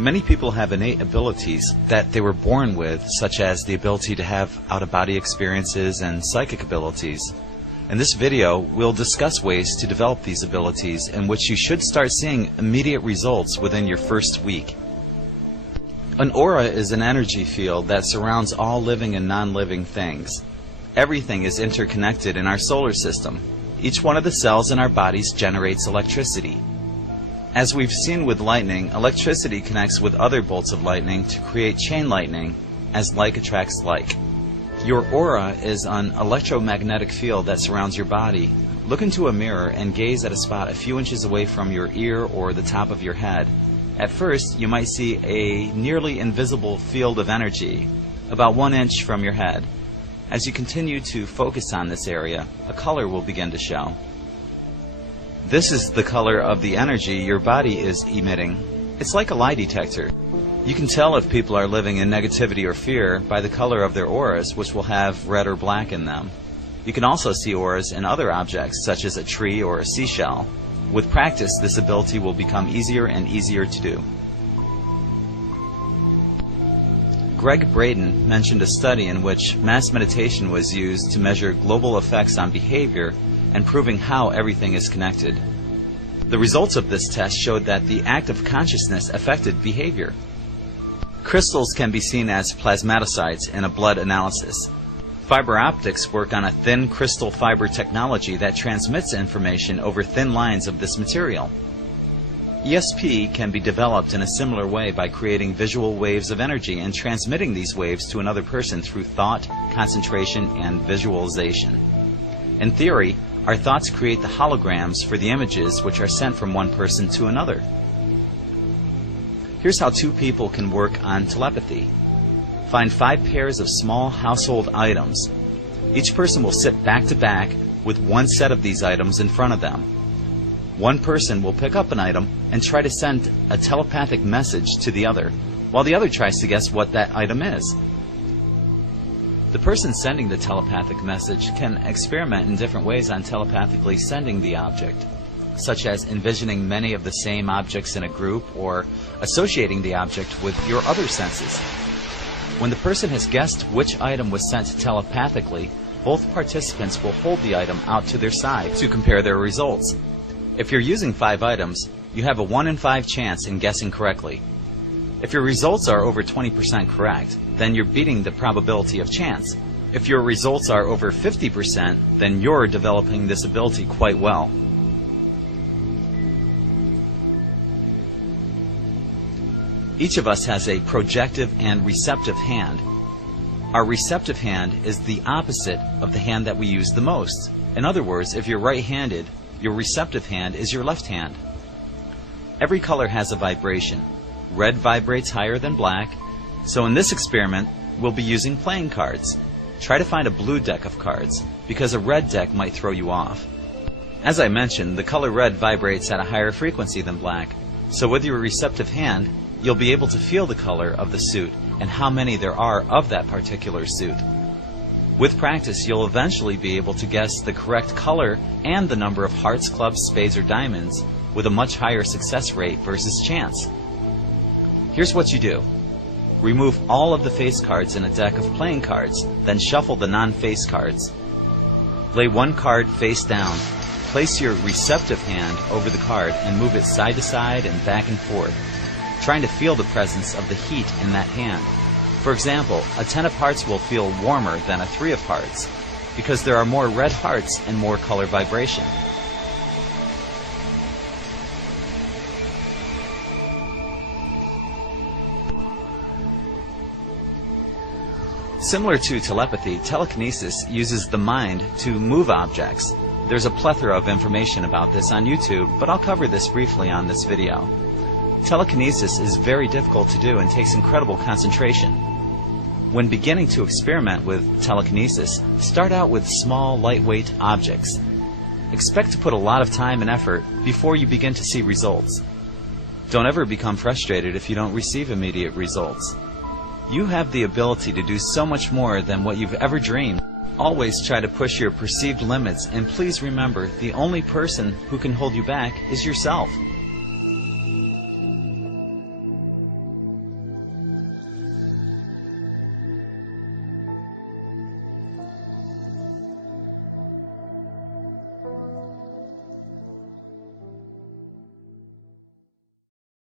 Many people have innate abilities that they were born with, such as the ability to have out-of-body experiences and psychic abilities. In this video, we'll discuss ways to develop these abilities in which you should start seeing immediate results within your first week. An aura is an energy field that surrounds all living and non-living things. Everything is interconnected in our solar system. Each one of the cells in our bodies generates electricity. As we've seen with lightning, electricity connects with other bolts of lightning to create chain lightning, as like attracts like. Your aura is an electromagnetic field that surrounds your body. Look into a mirror and gaze at a spot a few inches away from your ear or the top of your head. At first, you might see a nearly invisible field of energy, about 1 inch from your head. As you continue to focus on this area, a color will begin to show. This is the color of the energy your body is emitting. It's like a lie detector. You can tell if people are living in negativity or fear by the color of their auras, which will have red or black in them. You can also see auras in other objects, such as a tree or a seashell. With practice, this ability will become easier and easier to do. Greg Braden mentioned a study in which mass meditation was used to measure global effects on behavior and proving how everything is connected. The results of this test showed that the act of consciousness affected behavior. Crystals can be seen as plasmatocytes in a blood analysis. Fiber optics work on a thin crystal fiber technology that transmits information over thin lines of this material. ESP can be developed in a similar way by creating visual waves of energy and transmitting these waves to another person through thought, concentration, and visualization. In theory, our thoughts create the holograms for the images which are sent from one person to another. Here's how two people can work on telepathy. Find 5 pairs of small household items. Each person will sit back to back with one set of these items in front of them. One person will pick up an item and try to send a telepathic message to the other, while the other tries to guess what that item is. The person sending the telepathic message can experiment in different ways on telepathically sending the object, such as envisioning many of the same objects in a group or associating the object with your other senses. When the person has guessed which item was sent telepathically, both participants will hold the item out to their side to compare their results. If you're using 5 items, you have a 1 in 5 chance in guessing correctly. If your results are over 20% correct, then you're beating the probability of chance. If your results are over 50%, then you're developing this ability quite well. Each of us has a projective and receptive hand. Our receptive hand is the opposite of the hand that we use the most. In other words, if you're right-handed, your receptive hand is your left hand. Every color has a vibration. Red vibrates higher than black, so in this experiment, we'll be using playing cards. Try to find a blue deck of cards, because a red deck might throw you off. As I mentioned, the color red vibrates at a higher frequency than black, so with your receptive hand, you'll be able to feel the color of the suit and how many there are of that particular suit. With practice, you'll eventually be able to guess the correct color and the number of hearts, clubs, spades, or diamonds with a much higher success rate versus chance. Here's what you do. Remove all of the face cards in a deck of playing cards, then shuffle the non-face cards. Lay one card face down. Place your receptive hand over the card and move it side to side and back and forth, trying to feel the presence of the heat in that hand. For example, a 10 of hearts will feel warmer than a 3 of hearts, because there are more red hearts and more color vibration. Similar to telepathy, telekinesis uses the mind to move objects. There's a plethora of information about this on YouTube, but I'll cover this briefly on this video. Telekinesis is very difficult to do and takes incredible concentration. When beginning to experiment with telekinesis, start out with small, lightweight objects. Expect to put a lot of time and effort before you begin to see results. Don't ever become frustrated if you don't receive immediate results. You have the ability to do so much more than what you've ever dreamed. Always try to push your perceived limits, and please remember, the only person who can hold you back is yourself.